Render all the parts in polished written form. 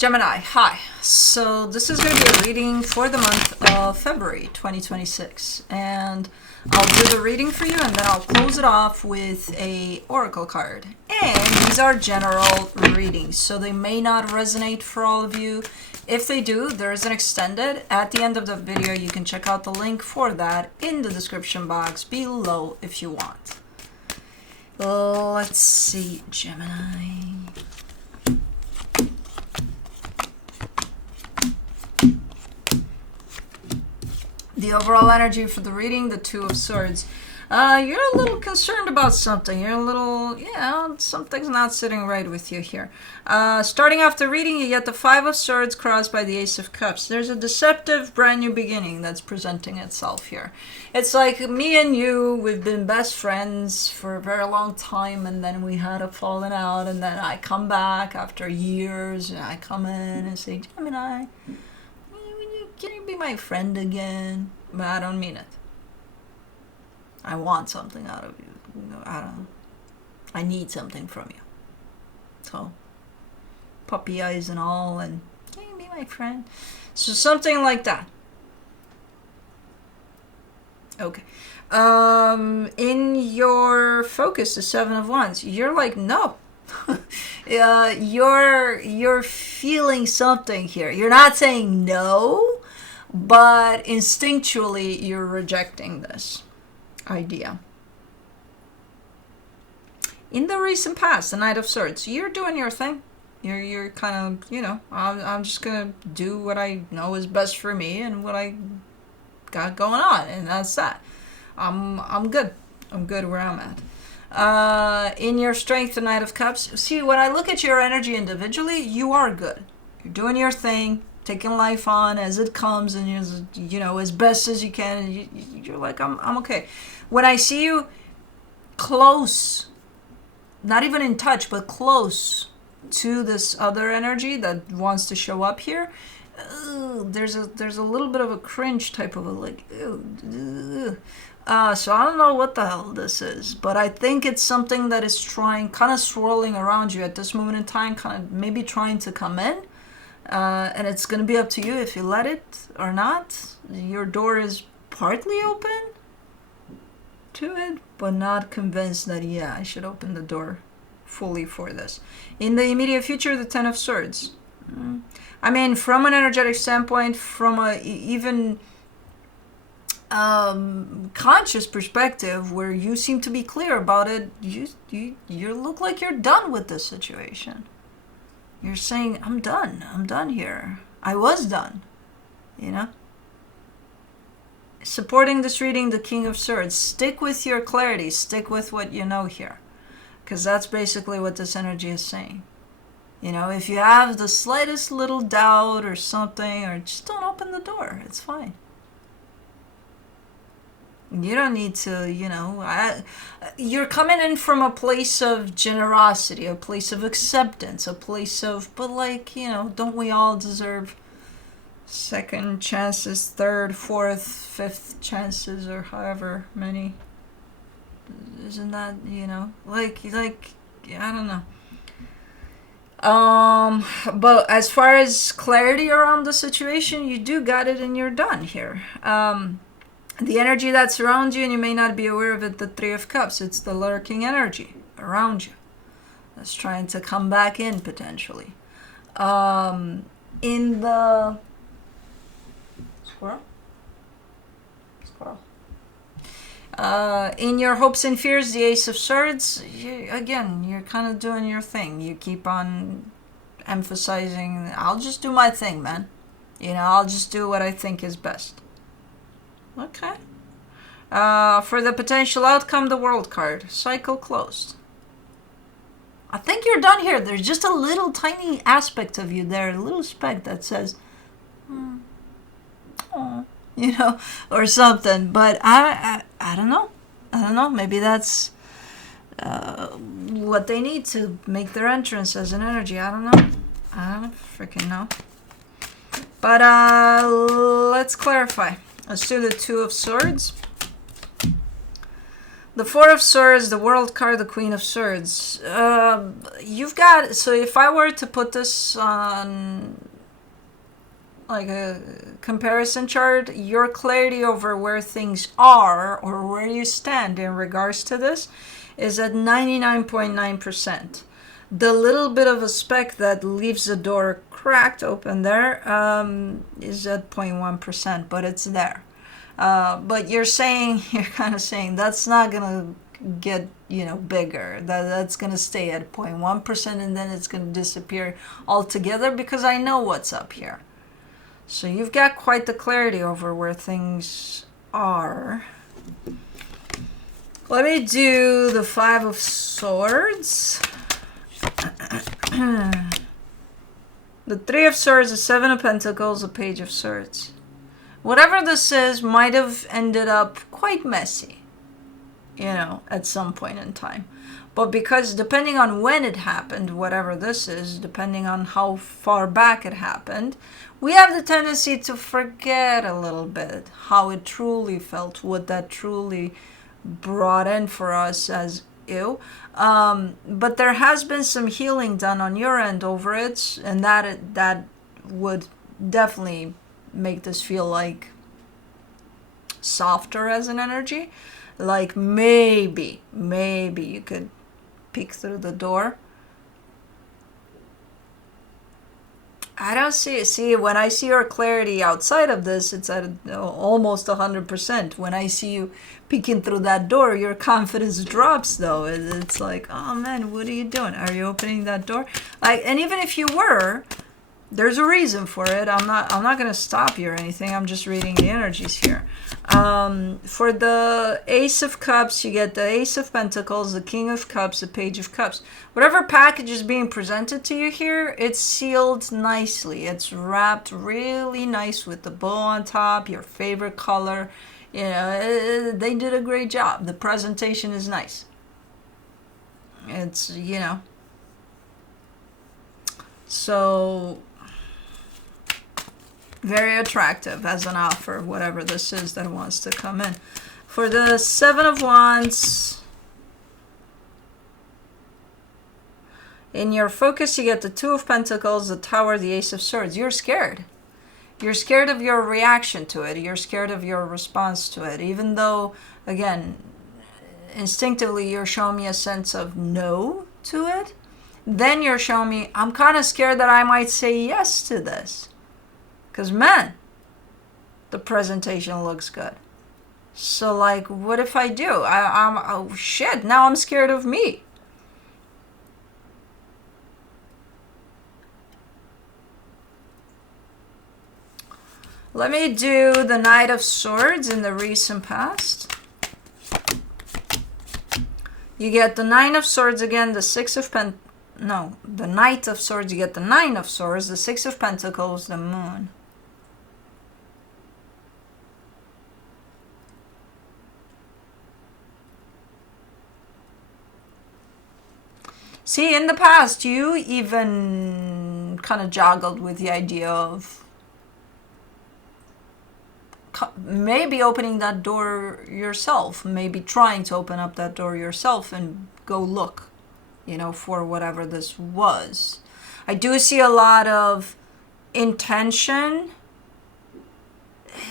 Gemini, hi. So this is going to be a reading for the month of February 2026. And I'll do the reading for you and then I'll close it off with a oracle card. And these are general readings, so they may not resonate for all of you. If they do, there is an extended. At the end of the video, you can check out the link for that in the description box below if you want. Let's see, Gemini. The overall energy for the reading, the Two of Swords. You're a little concerned about something. You're a little, something's not sitting right with you here. Starting off the reading, you get the Five of Swords crossed by the Ace of Cups. There's a deceptive brand new beginning that's presenting itself here. It's like me and you, we've been best friends for a very long time, and then we had a falling out, and then I come back after years, and I come in and say, Gemini, can you be my friend again? But I don't mean it. I want something out of you. I need something from you. So, puppy eyes and all, and can you be my friend? So something like that. Okay. In your focus, the Seven of Wands, you're like, no. You're feeling something here. You're not saying no, but instinctually you're rejecting this idea. In the recent past, the Knight of Swords, you're doing your thing. You're kind of, I'm just gonna do what I know is best for me and what I got going on, and that's that. I'm good. I'm good where I'm at. In your strength, the Knight of Cups. See, when I look at your energy individually, you are good. You're doing your thing, taking life on as it comes, and as best as you can. And you're like, I'm okay. When I see you close, not even in touch, but close to this other energy that wants to show up here, there's a little bit of a cringe type of a like, so I don't know what the hell this is, but I think it's something that is kind of swirling around you at this moment in time, kind of maybe trying to come in. And it's going to be up to you if you let it or not. Your door is partly open to it, but not convinced that, I should open the door fully for this. In the immediate future, the Ten of Swords. I mean, from an energetic standpoint, from a even conscious perspective where you seem to be clear about it, you look like you're done with this situation. You're saying, I'm done here. I was done, Supporting this reading, the King of Swords. Stick with your clarity. Stick with what you know here. Because that's basically what this energy is saying. If you have the slightest little doubt or something, or just don't open the door. It's fine. You don't need to, you're coming in from a place of generosity, a place of acceptance, a place of, but don't we all deserve second chances, third, fourth, fifth chances, or however many? Isn't that, I don't know. But as far as clarity around the situation, you do got it and you're done here. The energy that surrounds you, and you may not be aware of it, the Three of Cups. It's the lurking energy around you that's trying to come back in, potentially. In the... Squirrel? In your hopes and fears, the Ace of Swords, you're kind of doing your thing. You keep on emphasizing, I'll just do my thing, man. I'll just do what I think is best. Okay. For the potential outcome, the World card. Cycle closed. I think you're done here. There's just a little tiny aspect of you there, a little speck that says, or something. But I don't know. I don't know. Maybe that's what they need to make their entrance as an energy. I don't know. I don't freaking know. But let's clarify. Let's do the Two of Swords. The Four of Swords, the World card, the Queen of Swords. You've got, so if I were to put this on like a comparison chart, your clarity over where things are or where you stand in regards to this is at 99.9%. The little bit of a speck that leaves the door cracked open there is at 0.1%, but it's there. But you're kind of saying that's not gonna get bigger. That's gonna stay at 0.1%, and then it's gonna disappear altogether because I know what's up here. So you've got quite the clarity over where things are. Let me do the Five of Swords. The Three of Swords, the Seven of Pentacles, the Page of Swords. Whatever this is might have ended up quite messy, at some point in time. But because depending on when it happened, whatever this is, depending on how far back it happened, we have the tendency to forget a little bit how it truly felt, what that truly brought in for us as ew. But there has been some healing done on your end over it, and that would definitely make this feel like softer as an energy. Like maybe you could peek through the door. I don't see when I see your clarity outside of this, it's at almost 100%. When I see you peeking through that door, your confidence drops though. It's like, oh man, what are you doing? Are you opening that door? And even if you were, there's a reason for it. I'm not going to stop you or anything. I'm just reading the energies here. For the Ace of Cups, you get the Ace of Pentacles, the King of Cups, the Page of Cups. Whatever package is being presented to you here, it's sealed nicely. It's wrapped really nice with the bow on top, your favorite color. They did a great job. The presentation is nice. It's, so very attractive as an offer, whatever this is that wants to come in. For the Seven of Wands, in your focus, you get the Two of Pentacles, the Tower, the Ace of Swords. You're scared. You're scared of your reaction to it. You're scared of your response to it. Even though, again, instinctively you're showing me a sense of no to it, then you're showing me, I'm kind of scared that I might say yes to this. Because, man, the presentation looks good. So, like, what if I do? Oh, shit, now I'm scared of me. Let me do the Knight of Swords in the recent past. You get the Nine of Swords again, the Six of the Knight of Swords, you get the Nine of Swords, the Six of Pentacles, the Moon. See, in the past, you even kind of joggled with the idea of maybe opening that door yourself, maybe trying to open up that door yourself and go look, for whatever this was. I do see a lot of intention.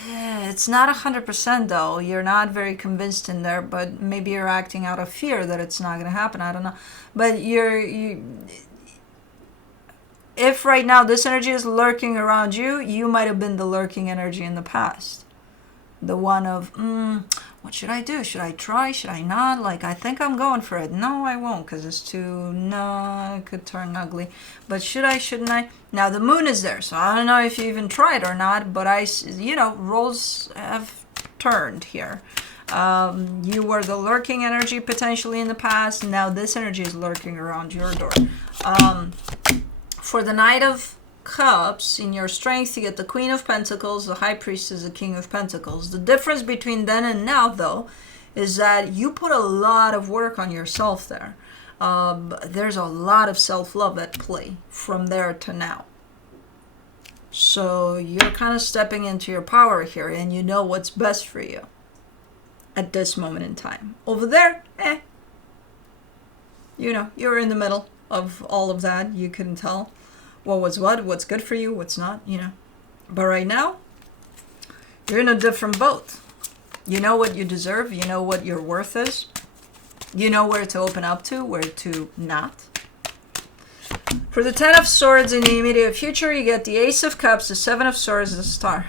It's not 100% though. You're not very convinced in there, but maybe you're acting out of fear that it's not going to happen. I don't know. But if right now this energy is lurking around you, you might have been the lurking energy in the past. The one of, what should I do? Should I try? Should I not? Like, I think I'm going for it. No, I won't, because it's too, no, it could turn ugly. But should I, shouldn't I? Now, the moon is there, so I don't know if you even tried or not, but roles have turned here. You were the lurking energy potentially in the past. Now this energy is lurking around your door. For the Knight of Cups, in your strength, you get the Queen of Pentacles, the High Priestess, the King of Pentacles. The difference between then and now, though, is that you put a lot of work on yourself there. There's a lot of self-love at play from there to now. So you're kind of stepping into your power here, and you know what's best for you. at this moment in time. Over there, you know, you're in the middle of all of that. You couldn't tell what was what, what's good for you, what's not, you know. But right now, you're in a different boat. You know what you deserve. You know what your worth is. You know where to open up to, where to not. For the 10 of Swords in the immediate future, you get the Ace of Cups, the 7 of Swords, the Star.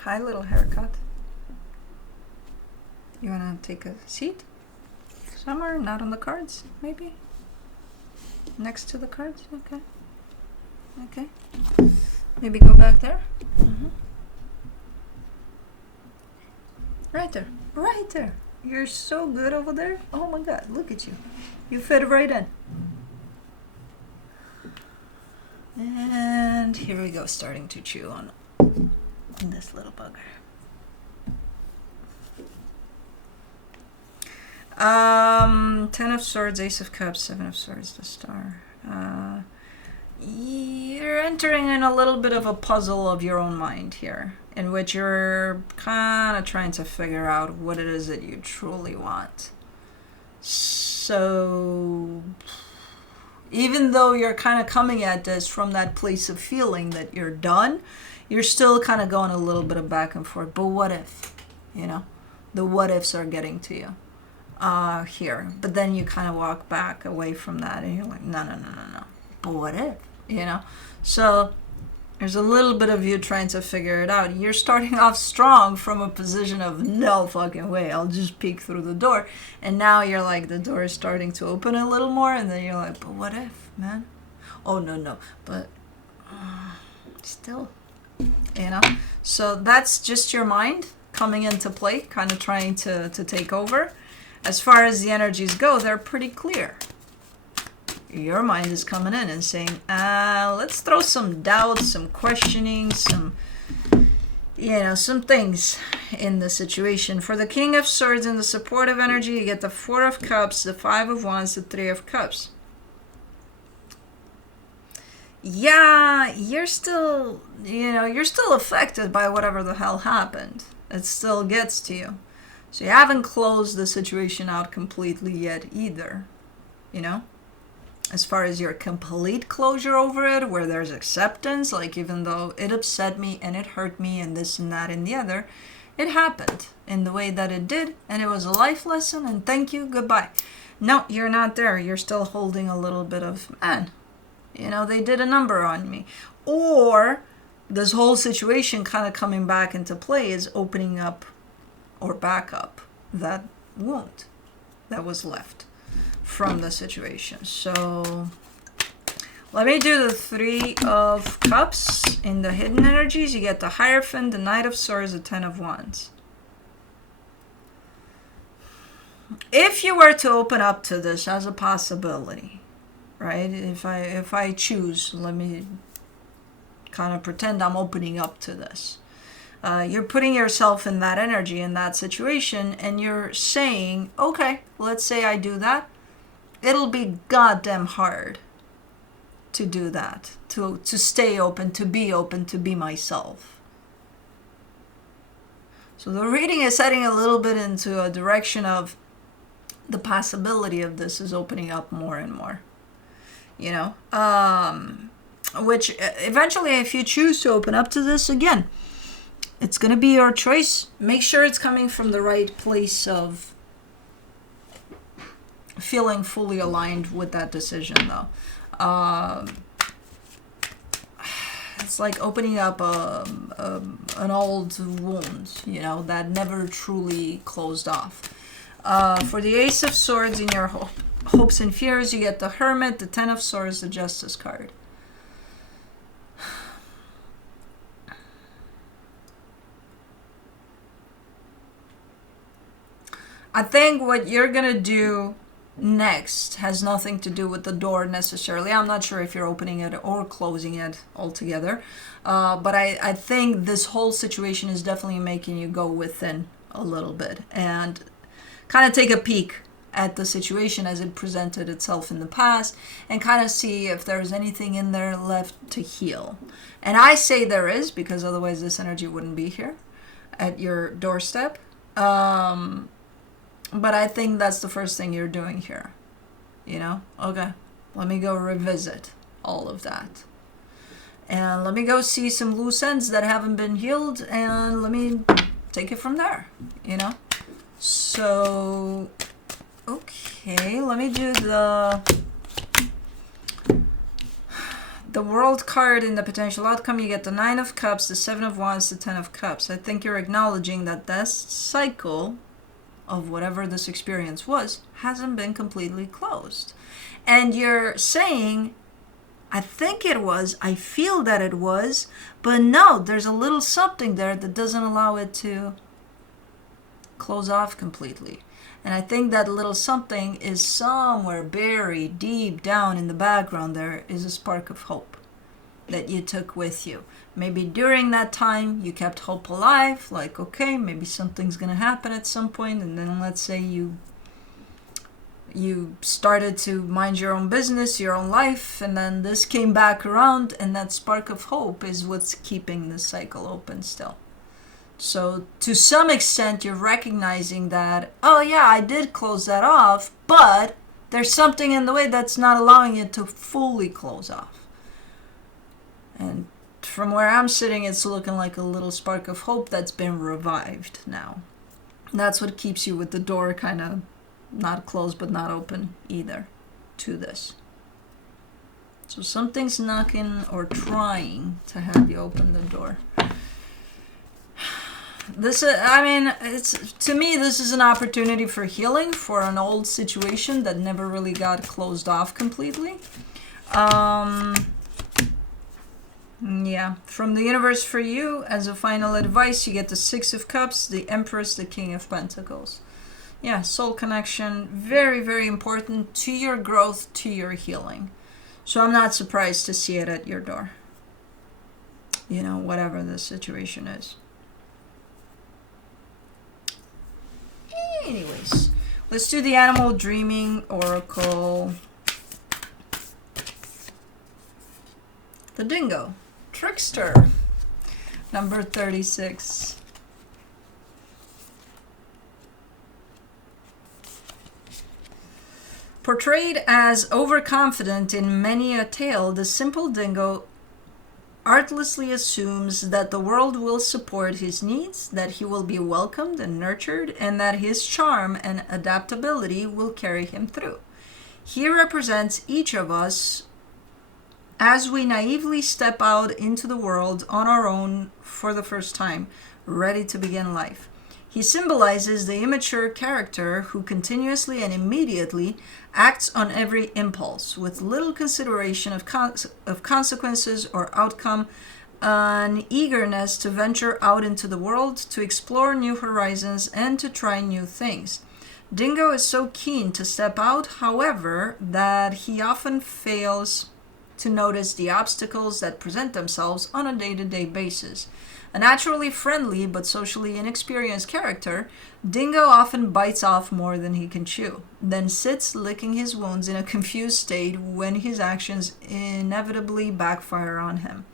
Hi, little haircut. You wanna take a seat? Somewhere, not on the cards, maybe? Next to the cards? Okay. Okay. Maybe go back there? Right there. Right there. You're so good over there. Oh my God, look at you. You fit right in. And here we go, starting to chew on this little bugger. 10 of Swords, Ace of Cups, 7 of Swords, the Star. You're entering in a little bit of a puzzle of your own mind here, in which you're kind of trying to figure out what it is that you truly want. So, even though you're kind of coming at this from that place of feeling that you're done, you're still kind of going a little bit of back and forth. But what if, you know, the what ifs are getting to you here. But then you kind of walk back away from that and you're like, no. But what if, you know? So there's a little bit of you trying to figure it out. You're starting off strong from a position of no fucking way, I'll just peek through the door. And now you're like, the door is starting to open a little more. And then you're like, but what if, man? Oh, no. But still, you know? So that's just your mind coming into play, kind of trying to take over. As far as the energies go, they're pretty clear. Your mind is coming in and saying, let's throw some doubts, some questioning, some, you know, some things in the situation. For the King of Swords and the supportive energy, you get the 4 of Cups, the 5 of Wands, the 3 of Cups. Yeah, you're still, you know, you're still affected by whatever the hell happened. It still gets to you. So you haven't closed the situation out completely yet either, you know? As far as your complete closure over it, where there's acceptance, like even though it upset me and it hurt me and this and that and the other, it happened in the way that it did, and it was a life lesson, and thank you, goodbye. No, you're not there. You're still holding a little bit of, man, you know, they did a number on me. Or this whole situation kind of coming back into play is opening up or back up that wound that was left from the situation. So let me do the 3 of Cups in the hidden energies. You get the Hierophant, the Knight of Swords, the 10 of Wands. If you were to open up to this as a possibility, right? If I choose, let me kind of pretend I'm opening up to this. You're putting yourself in that energy, in that situation, and you're saying, okay, let's say I do that. It'll be goddamn hard to do that, to stay open, to be myself. So the reading is heading a little bit into a direction of the possibility of this is opening up more and more, you know, which eventually, if you choose to open up to this again, it's going to be your choice. Make sure it's coming from the right place of feeling fully aligned with that decision, though. It's like opening up an old wound, you know, that never truly closed off. For the Ace of Swords in your hopes and fears, you get the Hermit, the 10 of Swords, the Justice card. I think what you're going to do next has nothing to do with the door necessarily. I'm not sure if you're opening it or closing it altogether. But I think this whole situation is definitely making you go within a little bit and kind of take a peek at the situation as it presented itself in the past and kind of see if there's anything in there left to heal. And I say there is, because otherwise this energy wouldn't be here at your doorstep. But I think that's the first thing you're doing here. You know? Okay, let me go revisit all of that. And let me go see some loose ends that haven't been healed, and let me take it from there, you know? So, okay, let me do the World card in the potential outcome. You get the 9 of Cups, the 7 of Wands, the 10 of Cups. I think you're acknowledging that this cycle of whatever this experience was hasn't been completely closed. And you're saying, I think it was, I feel that it was, but no, there's a little something there that doesn't allow it to close off completely. And I think that little something is somewhere buried deep down in the background. There is a spark of hope that you took with you. Maybe during that time you kept hope alive, like, okay, maybe something's gonna happen at some point, and then let's say you started to mind your own business, your own life, and then this came back around, and that spark of hope is what's keeping the cycle open still. So to some extent, you're recognizing that, oh yeah, I did close that off, but there's something in the way that's not allowing it to fully close off. And from where I'm sitting, it's looking like a little spark of hope that's been revived now. That's what keeps you with the door kind of not closed but not open either to this. So something's knocking or trying to have you open the door. This is, I mean, it's, to me, this is an opportunity for healing for an old situation that never really got closed off completely. Yeah, from the universe for you, as a final advice, you get the 6 of Cups, the Empress, the King of Pentacles. Yeah, soul connection, very, very important to your growth, to your healing. So I'm not surprised to see it at your door. You know, whatever the situation is. Anyways, let's do the Animal Dreaming Oracle. The Dingo. Trickster. Number 36. Portrayed as overconfident in many a tale, the simple dingo artlessly assumes that the world will support his needs, that he will be welcomed and nurtured, and that his charm and adaptability will carry him through. He represents each of us as we naively step out into the world on our own for the first time, ready to begin life. He symbolizes the immature character who continuously and immediately acts on every impulse with little consideration of consequences or outcome, an eagerness to venture out into the world, to explore new horizons, and to try new things. Dingo is so keen to step out, however, that he often fails to notice the obstacles that present themselves on a day-to-day basis. A naturally friendly but socially inexperienced character, Dingo often bites off more than he can chew, then sits licking his wounds in a confused state when his actions inevitably backfire on him.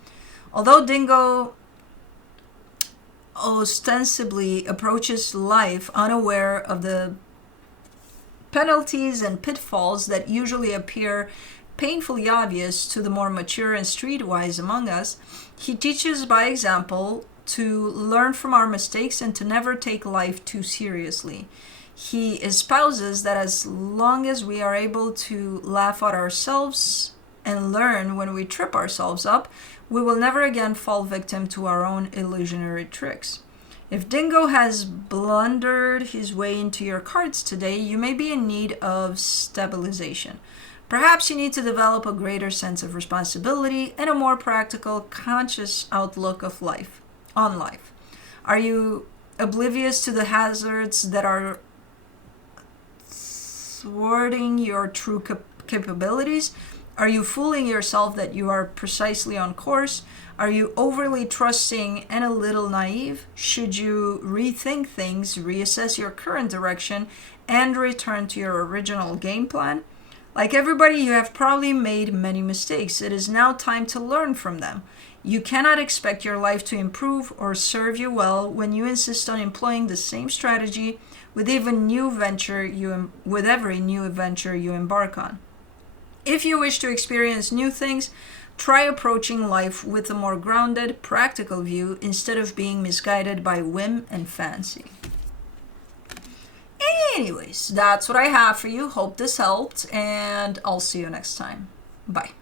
Although Dingo ostensibly approaches life unaware of the penalties and pitfalls that usually appear painfully obvious to the more mature and streetwise among us, he teaches by example to learn from our mistakes and to never take life too seriously. He espouses that as long as we are able to laugh at ourselves and learn when we trip ourselves up, we will never again fall victim to our own illusionary tricks. If Dingo has blundered his way into your cards today, you may be in need of stabilization. Perhaps you need to develop a greater sense of responsibility and a more practical, conscious outlook of life, on life. Are you oblivious to the hazards that are thwarting your true capabilities? Are you fooling yourself that you are precisely on course? Are you overly trusting and a little naive? Should you rethink things, reassess your current direction, and return to your original game plan? Like everybody, you have probably made many mistakes. It is now time to learn from them. You cannot expect your life to improve or serve you well when you insist on employing the same strategy with every new venture you embark on. If you wish to experience new things, try approaching life with a more grounded, practical view instead of being misguided by whim and fancy. Anyways, that's what I have for you. Hope this helped, and I'll see you next time. Bye.